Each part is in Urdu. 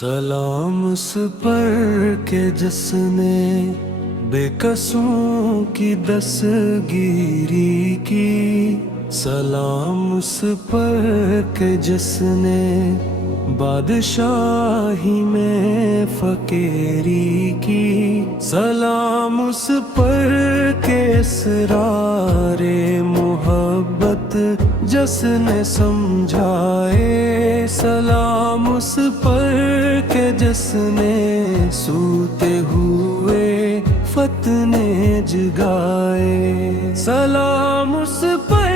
سلام اس پر کہ جس نے بے کسوں کی دستگیری کی، سلام اس پر کہ جس نے بادشاہی میں فقیری کی، سلام اس پر کہ اسرار محبت جس نے سمجھائے، سلام اس پر کہ جس نے سوتے ہوئے فتنے جگائے، سلام اس پر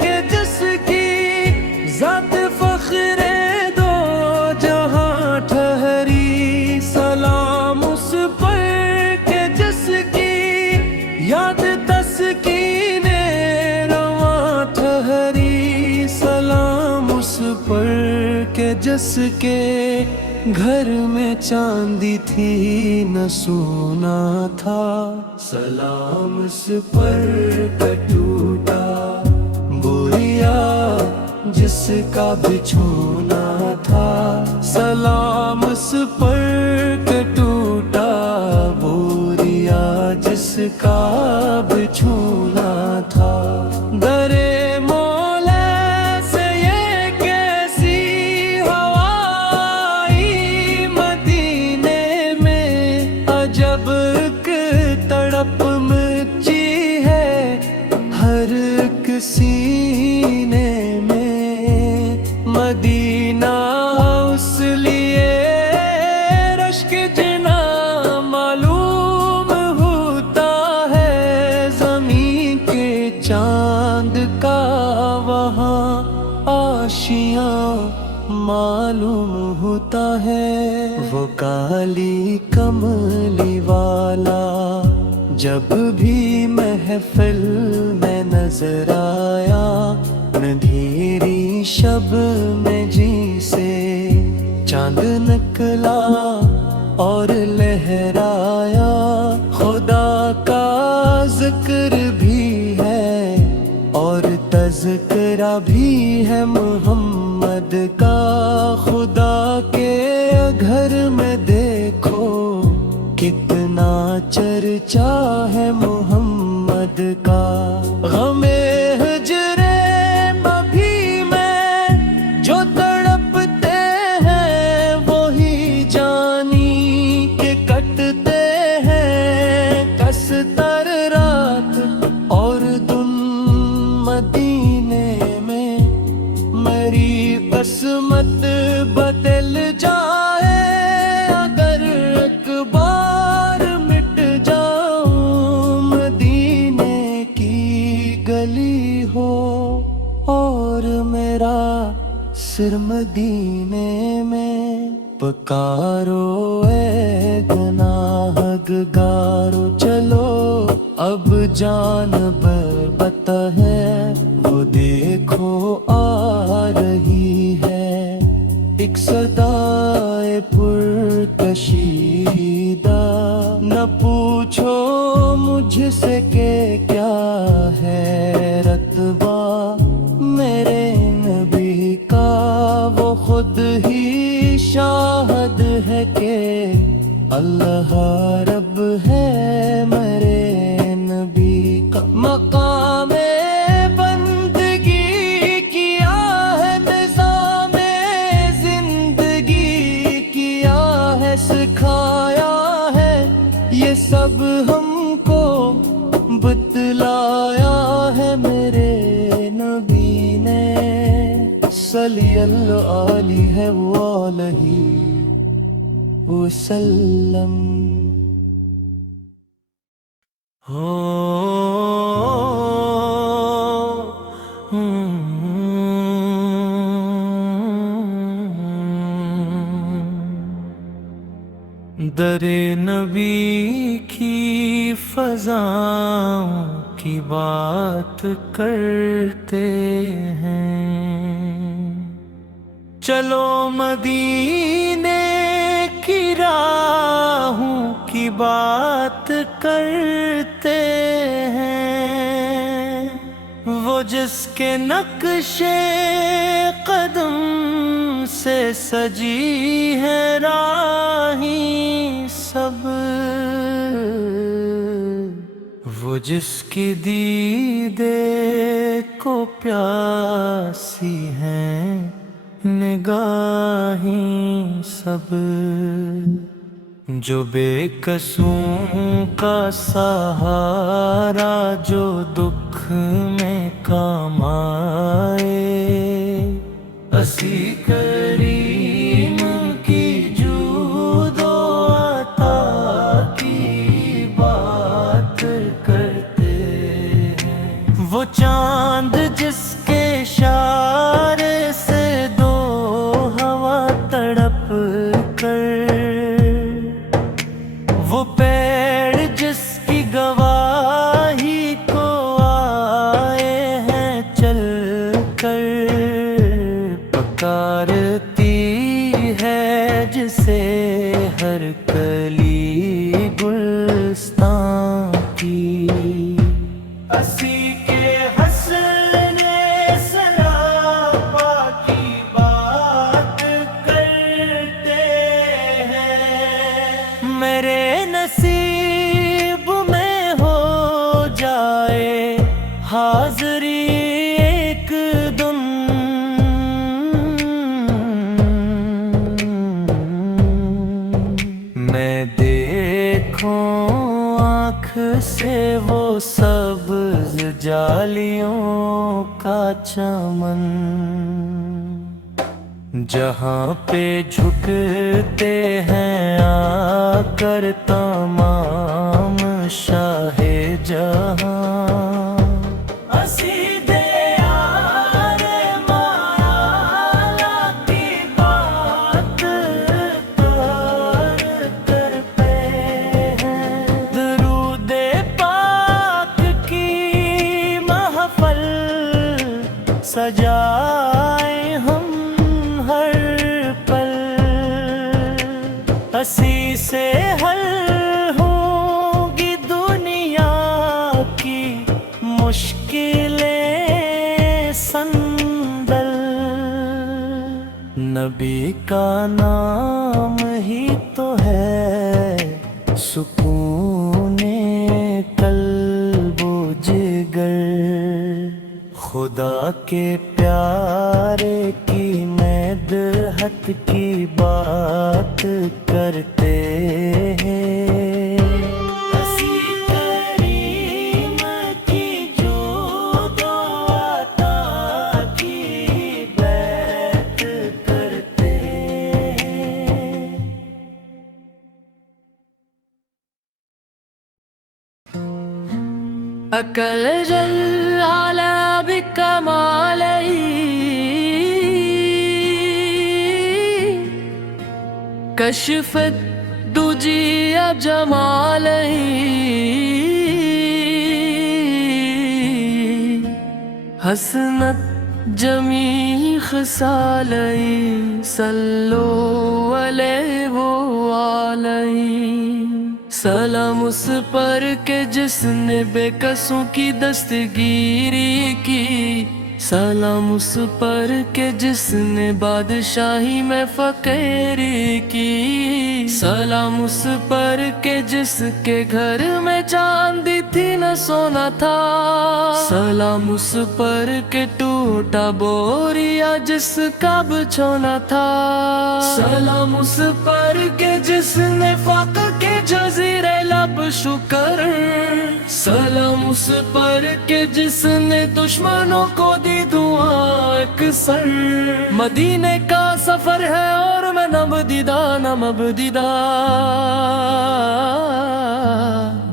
کہ جس کی ذات فخر دو جہاں ٹھہری، سلام اس پر کہ جس کی یاد تسکین رواں ٹھہری، سلام اس پر کہ جس کے گھر میں چاندی تھی نہ سونا تھا، سلام اس پر کہ ٹوٹا بوریا جس کا بچھونا تھا، سلام اس پر کہ ٹوٹا بوریا جس کا بچھونا تھا۔ درے جب تڑپ مچی ہے ہر ایک سینے میں، مدینہ اس لیے رشک جنا معلوم ہوتا ہے، زمین کے چاند کا وہاں آشیاں معلوم ہوتا ہے۔ وہ کالی کملی والا جب بھی محفل میں نظر آیا، اندھیری شب میں جی سے چاند نکلا اور لہرایا، خدا کا ذکر بھی ہے اور تذکرہ بھی ہے محمد کا، خدا کے گھر میں دیکھو کتنا چرچا ہے محمد کا۔ غم ہجر ابھی میں جو تڑپتے ہیں وہی جانی کے کٹتے ہیں، کستر رات اور دن مدینے میں، میری قسمت بدل جائے اگر ایک بار مٹ جاؤں، مدینے کی گلی ہو اور میرا سر مدینے میں، پکارو اے گناہگارو چلو اب جانب پتہ ہے، وہ دیکھو آ رہی ہے ایک صدائے پرکشیدہ، نہ پوچھو مجھ سے کہ کیا ہے رتبہ میرے نبی کا، وہ خود ہی شاہد ہے کہ اللہ رب ہے میرے نبی کا، مقام بندگی کیا ہے، نظام زندگی کیا ہے، سکھایا ہے یہ سب ہم کو بتلایا ہے میرے نبی نے، صلی اللہ علیہ وآلہ وسلم۔ در نبی کی فضاؤں کی بات کرتے ہیں، چلو مدینے کی راہوں کی بات کرتے ہیں، وہ جس کے نقش قدم سے سجی ہے راہیں سب، وہ جس کی دیدے کو پیاسی ہیں نگاہیں سب، جو بے قصوں کا سہارا جو دکھ میں کام آئے، اسی کریم کی جود و عطا کی بات کرتے ہیں، وہ چاند جس کے اشارے سے دو ہوا تڑپ کر، وہ پیڑ جس کی گواہی کو آئے ہیں چل کر، پکارتی ہے جسے ہر کلی گلستان کی، اسی کے حسن سراپا کی بات کرتے ہیں، میرے نصیب میں ہو جائے حاضری ایک دن، میں دیکھوں آنکھ سے وہ سبز جالیوں کا چمن، جہاں پہ جھکتے ہیں آ کر تمام شاہ جہاں، سجائے ہم ہر پل، اسی سے حل ہوگی دنیا کی مشکلیں سنبھل، نبی کا نام ہی تو ہے سکون قلب و جگر، خدا کے پیارے کی مدحت کی بات کرتے ہیں، اسی کریم کی جود و عطا کی بات کرتے ہیں۔ أكل جل على بكماله كشف الدجى جماله، حسنت جميع خصاله، صلوا عليه وعليه، سلام اس پر کہ جس نے بے قصوں کی دستگیری کی، سلام اس پر کہ جس نے بادشاہی میں فقیری کی، سلام اس پر کہ جس کے گھر میں چاندی تھی نہ سونا تھا، سلام اس پر کہ ٹوٹا بوریا جس کا بچھونا تھا، سلام اس پر کہ جس نے فقر کے جزیرے لب شکر، سلام اس پر کہ جس نے دشمنوں کو دی دعا اکثر، مدینے کا سفر ہے اور میں نبدیدہ نہ مبدیدہ،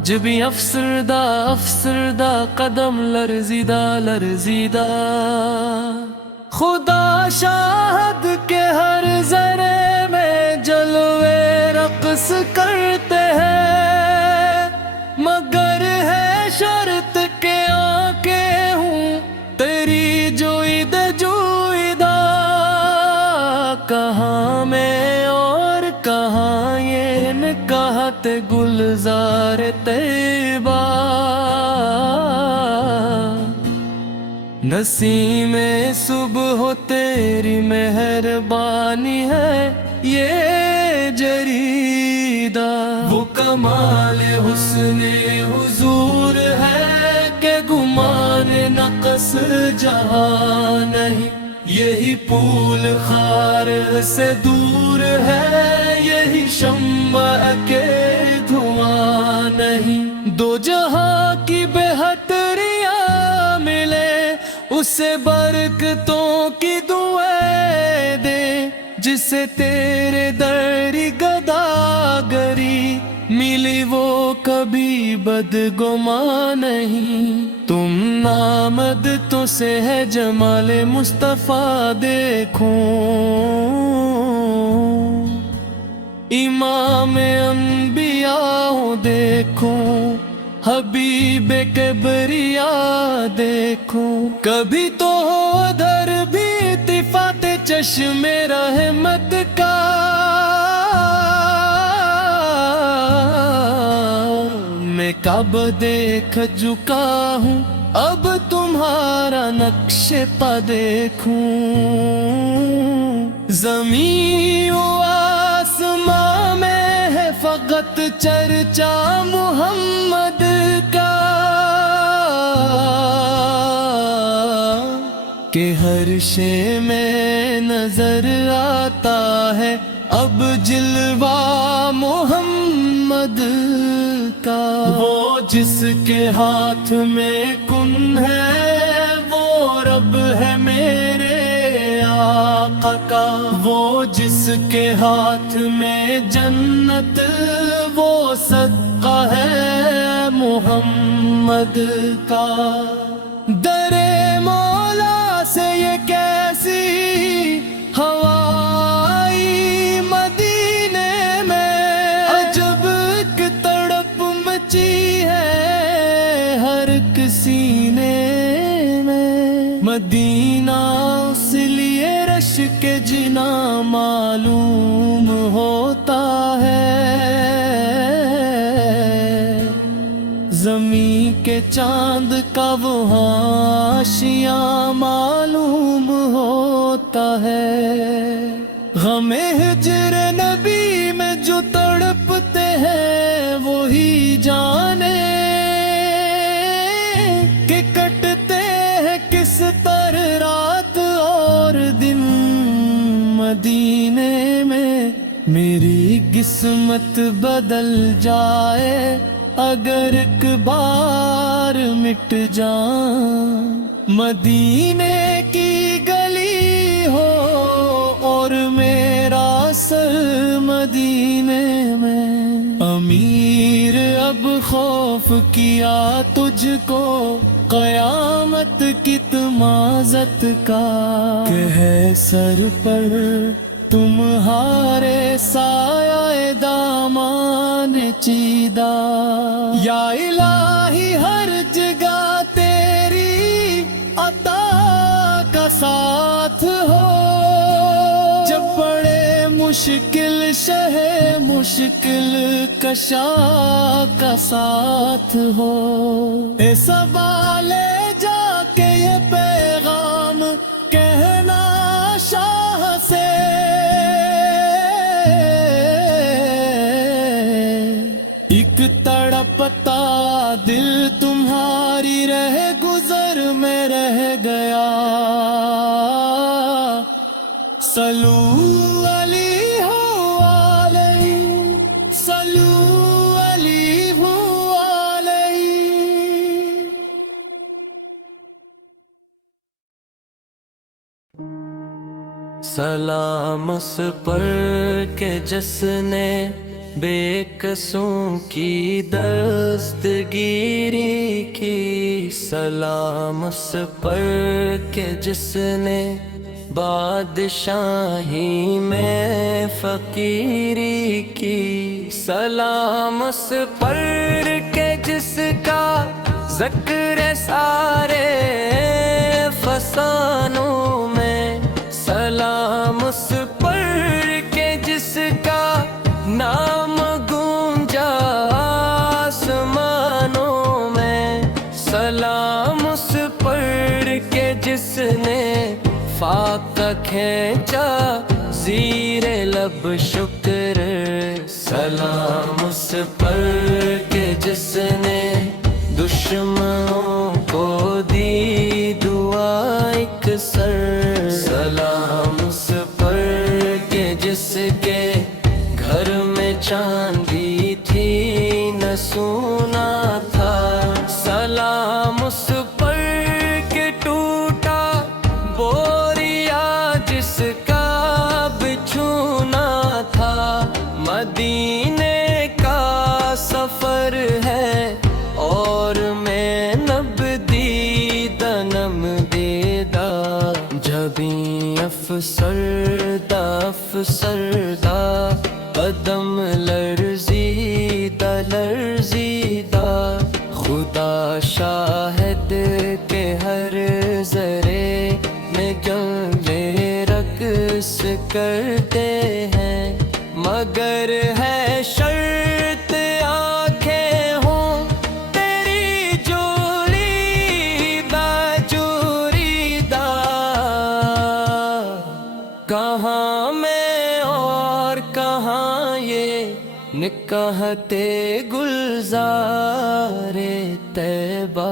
جبیں افسردہ افسردہ قدم لرزیدہ لرزیدہ، خدا شاہد کے ہر ذرے میں جلوے رقص کرتے ہیں، مگر ہے شرط کہ آنکھیں ہوں تیری جوید جویدہ، کہاں میں اور کہاں یہ نکہت گلزار طیبہ، نسیم صبح ہو تیری مہربانی ہے یہ جریدہ، وہ کمال حسن حضور ہے کہ گمان نقص جہاں نہیں، یہی پھول خار سے دور ہے، یہی شمع کے دھواں نہیں، دو جہاں کی بہتریاں ملے اسے برکتوں کی دعائیں دے، جسے تیرے در گداگری ملی وہ کبھی بدگمان نہیں، تم نامد تو سے ہے جمال مصطفیٰ دیکھوں، امام انبیاء ہوں دیکھوں، حبیب کبریا دیکھوں، کبھی تو ہو ادھر بھی التفات چشم رحمت کا، میں کب دیکھ چکا ہوں اب تمہارا نقش پا دیکھوں، زمین و آسمان میں ہے فقط چرچا محمد کا، کہ ہر شے میں نظر آتا ہے اب جلوہ محمد کا، وہ جس کے ہاتھ میں کن ہے وہ رب ہے میرے آقا کا، وہ جس کے ہاتھ میں جنت وہ صدقہ ہے محمد کا، در مولا سے یہ کیسی ہوا آئی مدینے میں، عجب ایک تڑپ مچی ہے ہر ایک سینے میں، مدینہ اس لیے رش کے جنا معلوم ہوتا ہے، زمین کے چاند کا وہ حاشیہ معلوم ہوتا ہے، غم ہجر نبی میں جو تڑپتے ہیں وہی جانے کہ کٹتے ہیں کس طرح رات اور دن مدینے میں، میری قسمت بدل جائے اگر ایک بار مٹ جاؤں، مدینے کی گلی ہو اور میرا سر مدینے میں، امیر اب خوف کیا تجھ کو قیامت کی تمازت کا، کہ ہے سر پر تمہارے سایہ دامان چیدہ، یا الہی ہر جگہ تیری عطا کا ساتھ ہو، جب بڑے مشکل شہ مشکل کشا کا ساتھ ہو، اے سوالے جا کے یہ پیغام کہنا شاہ سے، ایک تڑپتا دل تمہاری رہ گزر میں رہ گیا، صلو علیہ علیہ صلو علیہ علیہ۔ سلام اس پر کہ جس نے بے قصوں کی دستگیری کی، سلام اس پر کہ جس نے بادشاہی میں فقیری کی، سلام اس پر کہ جس کا ذکر سارے فسانوں میں، سلام اس پر کہ جس کا نام گونجا آسمانوں میں، سلام اس پر کہ کھینچا زیر لب شکر سلام اس پر کہ جس نے دشمنوں کو دی دعا ایک سر سلام اس پر کہ جس کے گھر میں چاندی تھی نہ سونا تھا سلام اس پر کہ ٹوٹا بوریا جس کا بچھونا تھا مدینے کا سفر ہے اور میں نبدیدہ نم دیدہ جبیں افسردہ افسردہ قدم لرزیدہ لرزیدہ خدا شاہد کے ہر ذرے میں گلے رقص کرتے ہیں مگر ہے شرط آنکھیں ہوں تیری جوریدہ جوریدہ کہاں میں اور کہاں یہ نکہتے گلزار طیبہ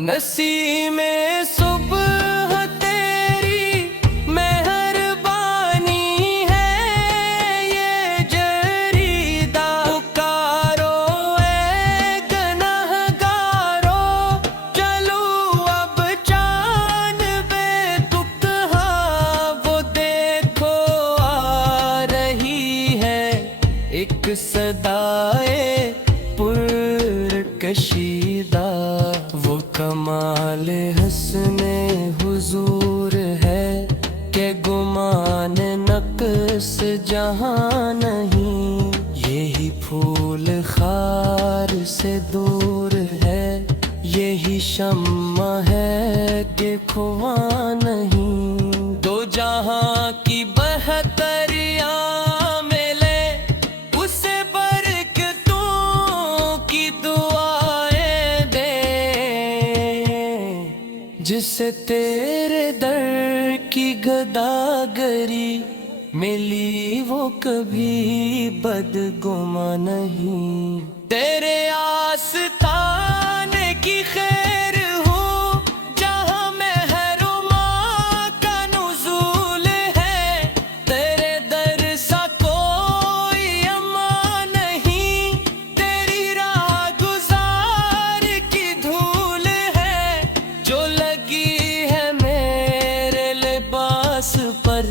نسیم صبح تیری مہربانی ہے یہ جریدہ پکارو اے گنہگارو چلو اب چاند بے تکہا وہ دیکھو آ رہی ہے ایک صدائے پر کشیدہ وہ کمال حسن حضور ہے کہ گمان نقص جہاں نہیں یہی پھول خار سے دور ہے یہی شمع ہے کہ کھواں نہیں دو جہاں کی بہتریاں جسے تیرے در کی گداگری ملی وہ کبھی بدگماں نہیں تیرے آستان کی خیر ہو جہاں مہر و ماں کا نزول ہے تیرے در سا کوئی امان نہیں تیری راہ گزار کی دھول ہے جو لگی ہے میرے لباس پر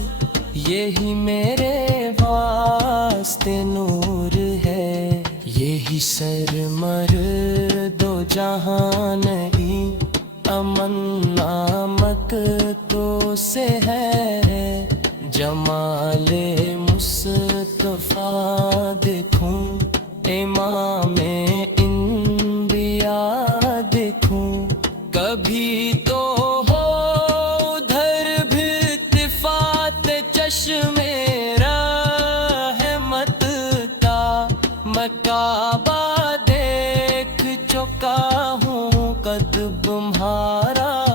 یہی میرے واسطے نور ہے یہی سرمر دو جہاں نہیں امن نامک تو سے ہے جمال مصطفیٰ دیکھوں امام انبیاء دیکھوں کبھی تو ہو ادھر بھی التفات چشم رحمت کا میں کعبہ دیکھ چکا ہوں قد تمہارا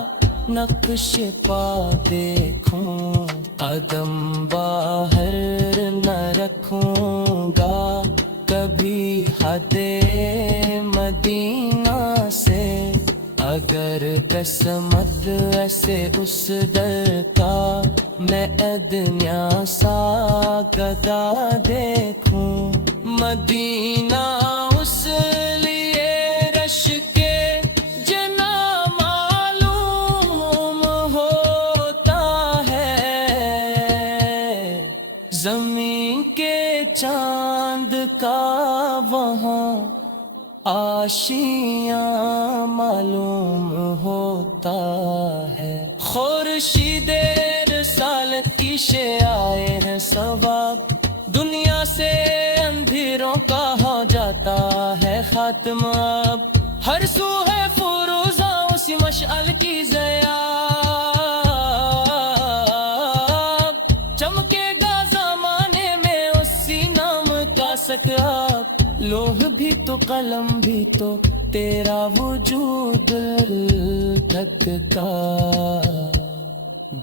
نقش پا دیکھوں قدم باہر نہ رکھوں گا کبھی حد مدینہ سے اگر قسمت ایسے اس در کا میں ادنیا سا گدا دیکھوں مدینہ اس لیے رش کے جنا معلوم ہوتا ہے زمین کے چاند کا وہاں آشیاں معلوم ہوتا ہے خورشید رسالت کی آئے ہیں ثواب دنیا سے اندھیروں کا ہو جاتا ہے خاتمہ اب ہر سو ہے فروزہ اسی مشعل کی ضیا چمکے گا زمانے میں اسی نام کا سکراب لوح بھی تو قلم بھی تو تیرا وجود تک کا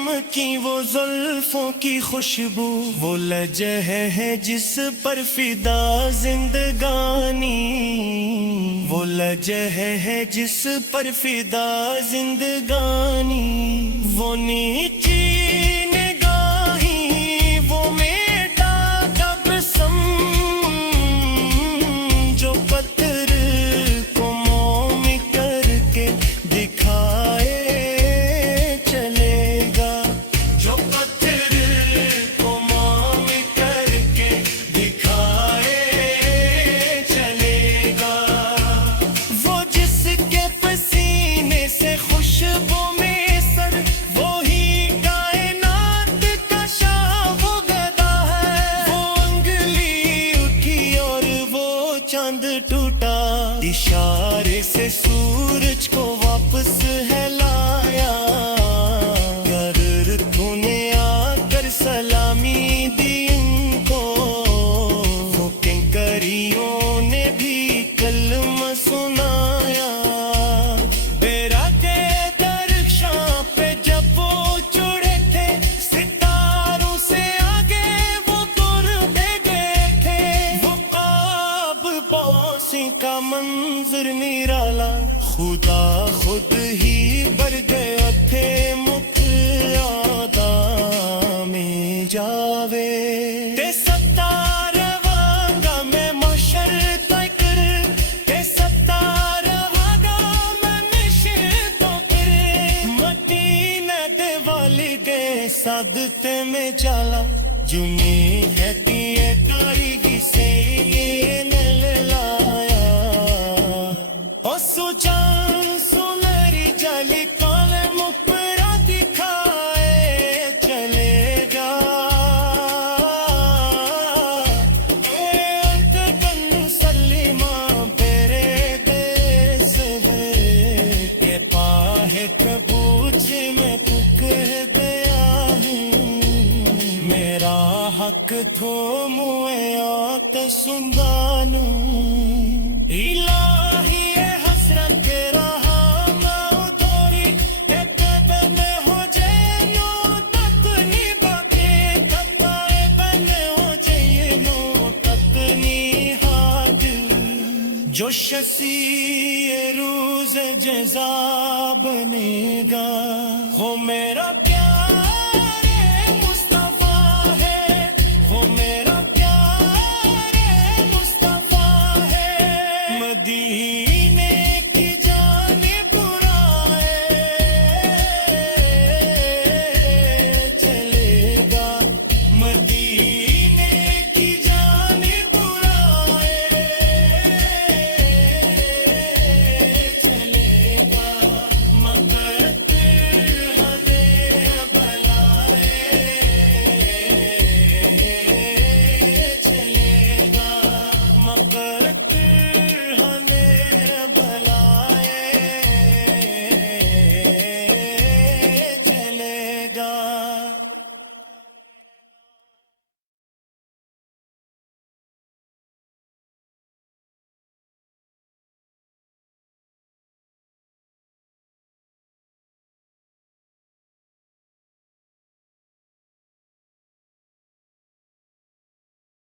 چمکی وہ زلفوں کی خوشبو، وہ لجہ ہے جس پر فدا زندگانی، وہ لجہ ہے جس پر فدا زندگانی، وہ نیچی نگاہیں وہ میٹا تبسم، جو پتھر کو موم کر کے دکھائے چلے گا، جو پتھر کو موم کر کے دکھائے چلے گا، وہ جس کے پسینے سے خوشبو میں سر، وہی کائنات کا شاہ و گدا ہے، وہ انگلی اٹھی اور وہ چاند ٹوٹا، اشارے سے سورج کو واپس ہے لایا، گر تو نے آ کر سلامی دی ان کو، وہ کنکریوں نے بھی کلمہ سنایا، بیرا کے درخشاں پہ جب وہ چڑھے تھے، ستاروں سے آگے وہ دے گئے تھے، وہ خواب پوسی کا منظر نرالا، خدا خود ہی بر گیا تھے متعادا میں جاوے، تے ستار وانگا میں محشر طے کر، تے ستار وانگا میں محشر تو کر، مدینہ دے والدے صادتے میں چالا، جنی کہتی ہے کاریگی سے یہ نل لایا، او سوچان سنری جالی کال مپرا دکھائے چلے گا، اے انت بن سلیمہ بیرے دیس ہے، یہ پاہے کبوچ میں تو کہہ دیا ہوں، میرا حق تھو موئے آت سندانوں، الہی ہے حسرت رہا ماں دوری، ایک بنے ہو جینو تک نی باقی، تتائے بنے ہو جینو تک نی ہاتھ، جو شسی روز جزا بنے گا، ہو میرا